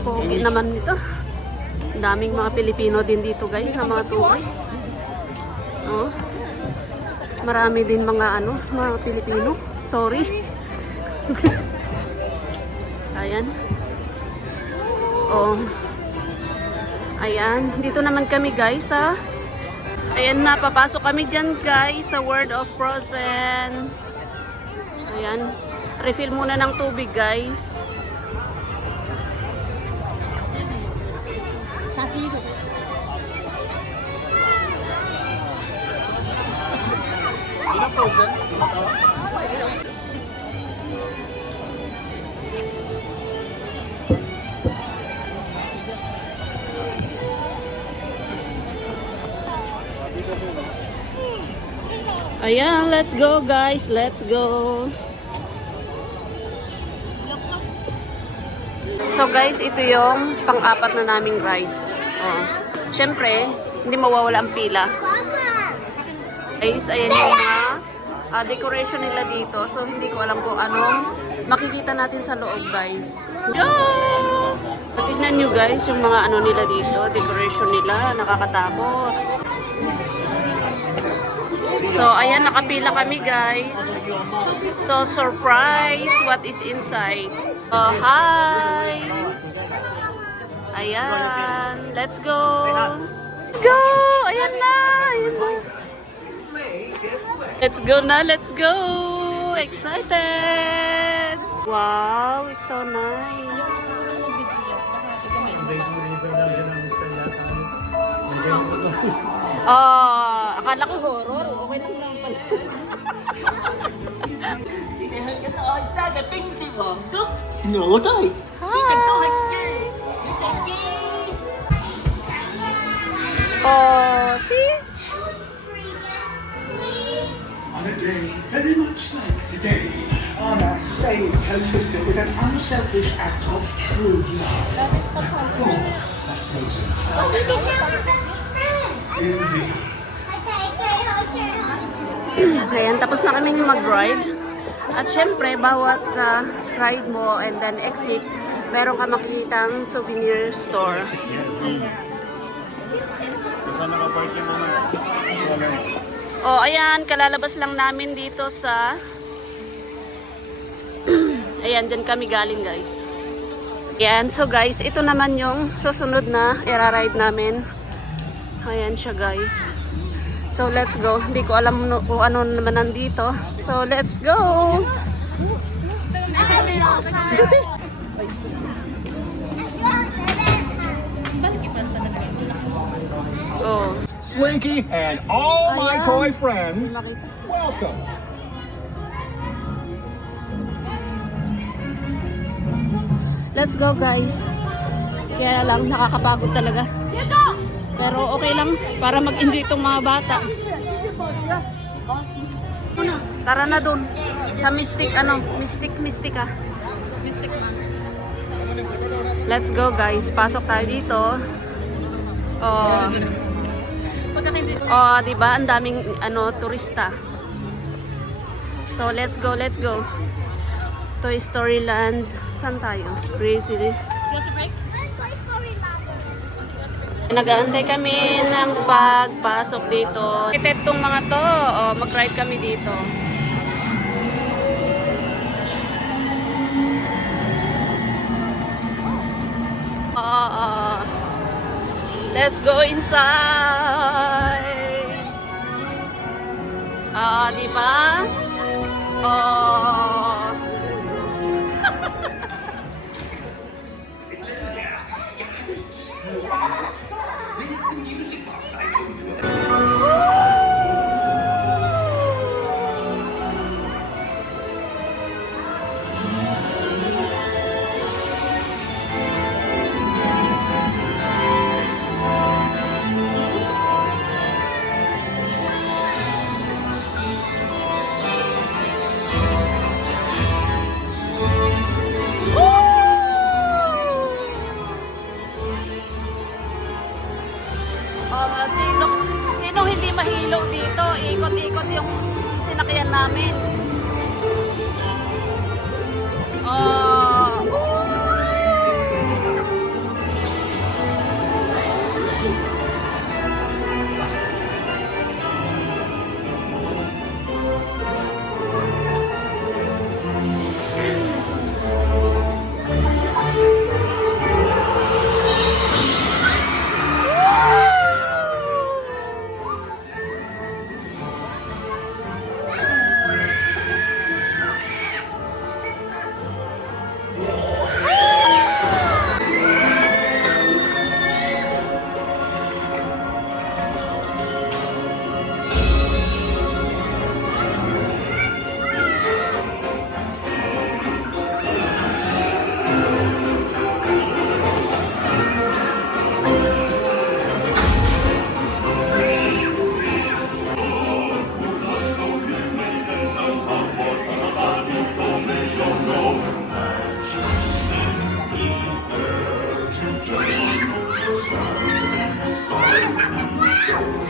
Pogi naman nito. Ang daming mga Pilipino din dito guys, na mga tourists. Oh. Marami din mga mga Pilipino. Sorry. Ayan. Oh. Ayan, dito naman kami guys sa ayan na, papasok kami dyan guys sa World of Frozen. Ayan, refill muna ng tubig guys. Ayan, let's go guys, let's go. So guys, ito yung pang-apat na naming rides. Oh. Siyempre, hindi mawawala ang pila. Guys, ayan yung mga decoration nila dito. So hindi ko alam kung anong makikita natin sa loob guys. Go! So, tignan nyo guys yung mga nila dito, decoration nila, nakakatakot. So, ayan, nakapila kami, guys. So, surprise! What is inside? Oh, hi! Ayan. Let's go! Let's go! Ayan na! Ayan na. Let's go na! Let's go! Excited! Wow! It's so nice! Oh, akala ko horror. Okay lang lang pala. Oh, see? On a day very much like today, Anna saved her sister with an unselfish act of true love. That's full of frozen heart. Indeed. Ayan, tapos na kaming mag-ride. At syempre, bawat ride mo and then exit, meron ka makikitang souvenir store. Oh, ayan, kalalabas lang namin dito sa ayan, dyan kami galing guys. Ayan, so guys, ito naman yung susunod na i-ride namin. Ayan siya guys. So let's go. Hindi ko alam kung ano naman nandito. So let's go. Oh. Slinky and all my toy friends, welcome. Let's go guys. Kaya lang nakakapagod talaga. Pero okay lang para mag-enjoy itong mga bata. Tara na dun. Sa Mystic Mystic ah. Mystic man. Let's go guys. Pasok tayo dito. Oh. Oh, 'di ba? Ang daming turista. So, let's go, let's go. Toy Story Land. Saan tayo? Crazy. Nag-aantay kami ng pagpasok dito. Ito itong mga to. Oh, mag-ride kami dito. Let's go inside. Di ba? Oh.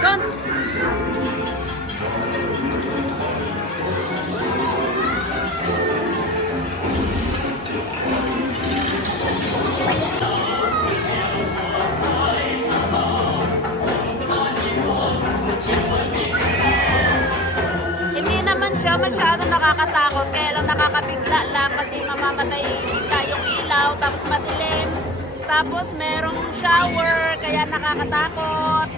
Don't. Hindi naman siya masyado nakakatakot, kaya lang nakakabigla lang kasi mamamatay bigla yung ilaw, tapos madilim, tapos merong shower, kaya nakakatakot.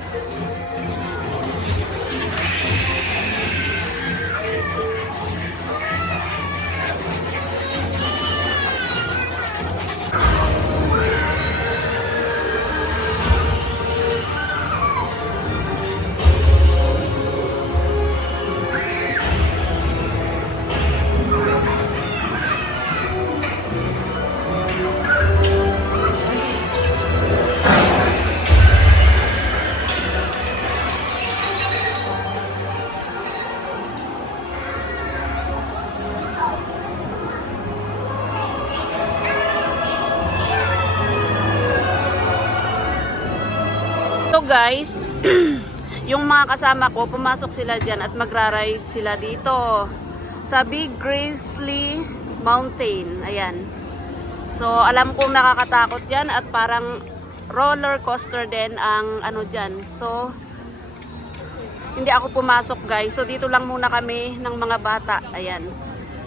So guys, yung mga kasama ko, pumasok sila dyan at magra-ride sila dito sa Big Grizzly Mountain. Ayan. So, alam kong nakakatakot yan at parang roller coaster din ang ano dyan. So, hindi ako pumasok guys. So, dito lang muna kami ng mga bata. Ayan.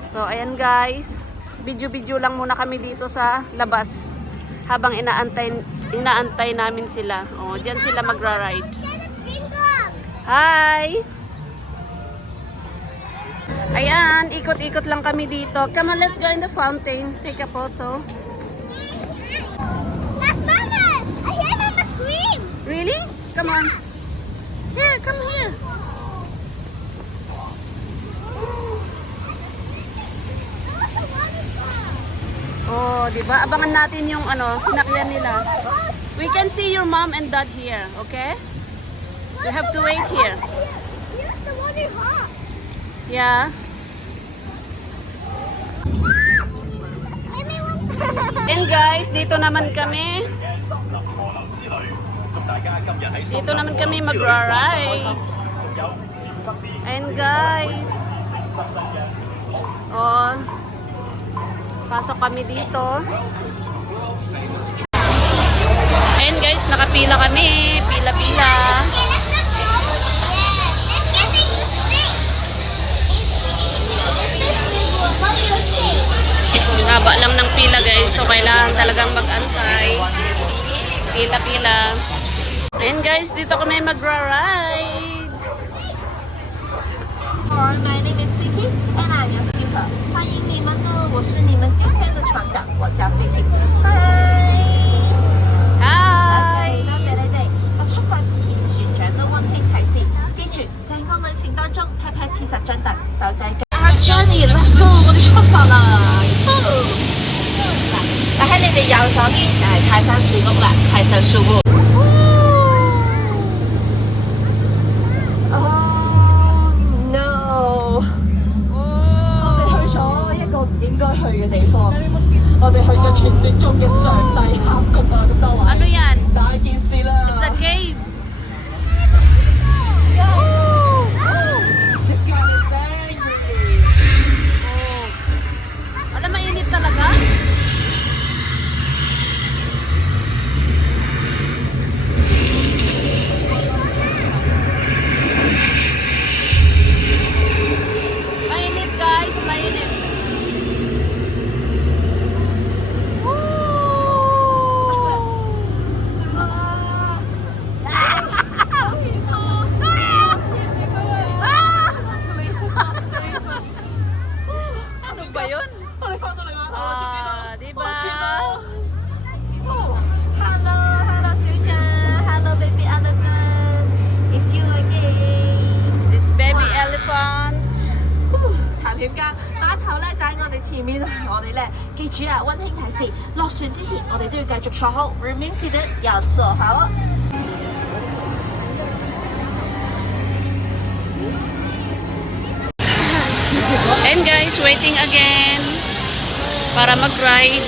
So, ayan guys. Video-video lang muna kami dito sa labas habang inaantay namin sila. Oh, diyan sila magra-ride. Hi! Ayan, ikot-ikot lang kami dito. Come on, let's go in the fountain. Take a photo. That's Mama! I hear Mama scream! Really? Come on. Here, come here. Oh, di ba? Abangan natin yung ano, sinakyan nila. We can see your mom and dad here, okay? We have to wait here. Here's the water hot. Yeah. And guys, dito naman kami. Dito naman kami magra-rides. And guys, oh, pasok kami dito. And guys, nakapila kami. Pila-pila. Ang haba lang ng pila guys. So, kailangan talagang mag-antay. Pila-pila. And guys, dito kami magra-ride. My name is Vicky and I'm your skipper. 欢迎你们呢，我是你们今天的船长，我叫 Vicky。Hi。 Hi! 出發前船長都溫馨提示，記住成個旅程當中拍拍黐實張凳，手仔緊。Johnny，let's go， 我哋出發啦！嗱，喺你哋右手邊就係泰山樹屋啦，泰山樹屋。No！ 我哋去咗一個唔應該去嘅地方，我哋去咗傳說中嘅上帝峽谷啊！咁多位， Ano yan? 大件事啦！ It's a cave. The God is angry. Oh. Alam, mainit talaga. Mainit guys, mainit. Ano ba yun? Di ba? Hello, hello, 小象 Hello, baby elephant. It's you again. This baby elephant. 探險家碼頭咧就喺我哋前面，我哋咧記住啊，溫馨提示，落船之前我哋都要繼續坐好 ，remain seated，要坐好。 And guys, waiting again para mag-ride.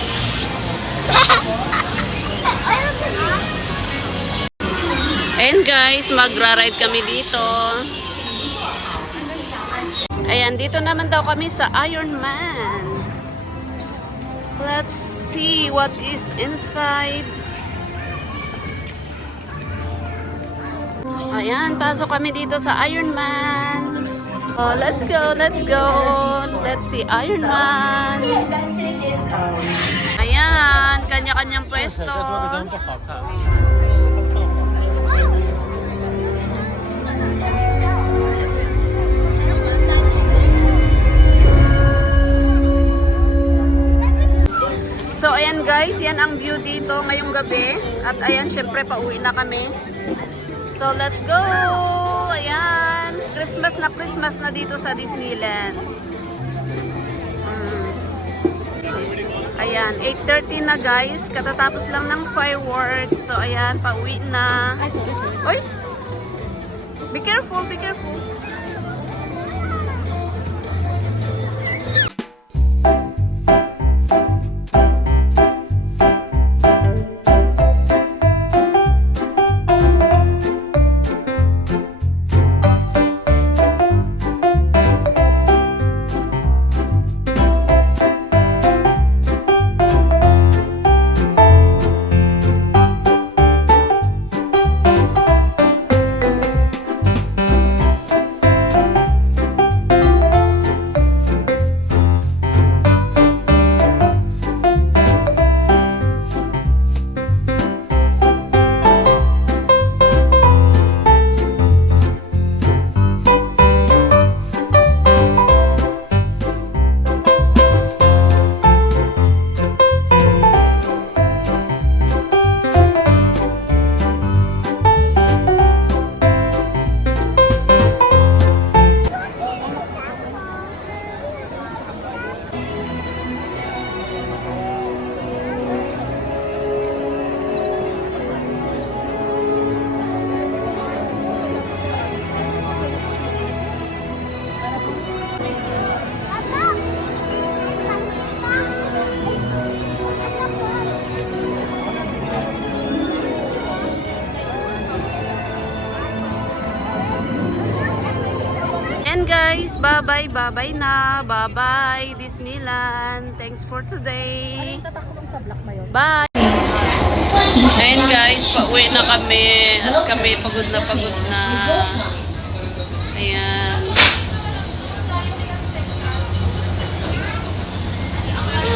And guys, magra-ride kami dito. Ayan, dito naman daw kami sa Iron Man. Let's see what is inside. Ayan, pasok kami dito sa Iron Man. Oh, let's go, let's go. Let's see Iron Man. Ayan, kanya-kanyang pwesto. So, ayan guys, yan ang view dito ngayong gabi. At ayan, syempre, pauwi na kami. So, let's go! Ayan, Christmas na dito sa Disneyland. Ayan, 8:30 na guys. Katatapos lang ng fireworks. So, ayan, pauwi na. Uy! Be careful, be careful. Guys, bye-bye, bye-bye na. Bye-bye, Disneyland. Thanks for today. Bye! Ayun guys, pauwi na kami. At kami pagod na pagod na. Ayan.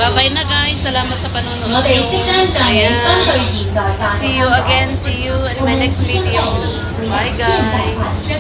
Bye-bye na guys. Salamat sa panonood nyo. Ayan. See you again. See you in my next video. Bye guys.